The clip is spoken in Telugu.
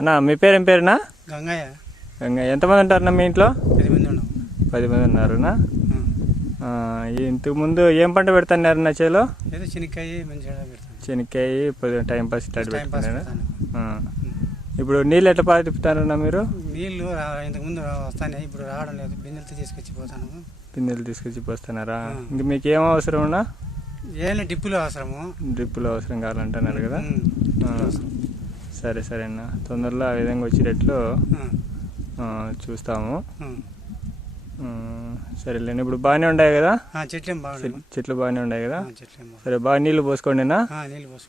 అన్నా మీ పేరేం పేరునా? గంగయ్య. గంగయ్య. ఎంతమంది ఉంటారన్నా మీ ఇంట్లో? 10 మంది ఉన్నాం. 10 మంది ఉన్నారునా? ఇంతకు ముందు ఏం పంట పెడతాన్నారన్నా చేలో? ఏదో శనక్కాయ మంచిగా పెడతాను. శనక్కాయ టైం పాస్ ఇట్లా పెట్టుకున్నారా? ఇప్పుడు నీళ్ళు ఎట్లా పాతిపుతారన్నా మీరు? నీళ్ళు ఇంతకుముందు వస్తాయి, ఇప్పుడు రావడం లేదు. బిందెలతో తీసుకొచ్చి పోతాను. బిందెలు తీసుకొచ్చి పోస్తున్నారా? ఇంక మీకు ఏం అవసరం ఉన్నా? ఏమైనా డిప్పులు అవసరము. డ్రిప్పులు అవసరం కావాలంటున్నారు కదా? సరే సరే అన్న, తొందరలో ఆ విధంగా వచ్చేటట్లు చూస్తాము. సరేలేండి. ఇప్పుడు బాగానే ఉన్నాయి కదా? చెట్లు బాగానే ఉన్నాయి కదా? సరే బాగా నీళ్ళు పోసుకోండి. నీళ్ళు పోసుకోండి.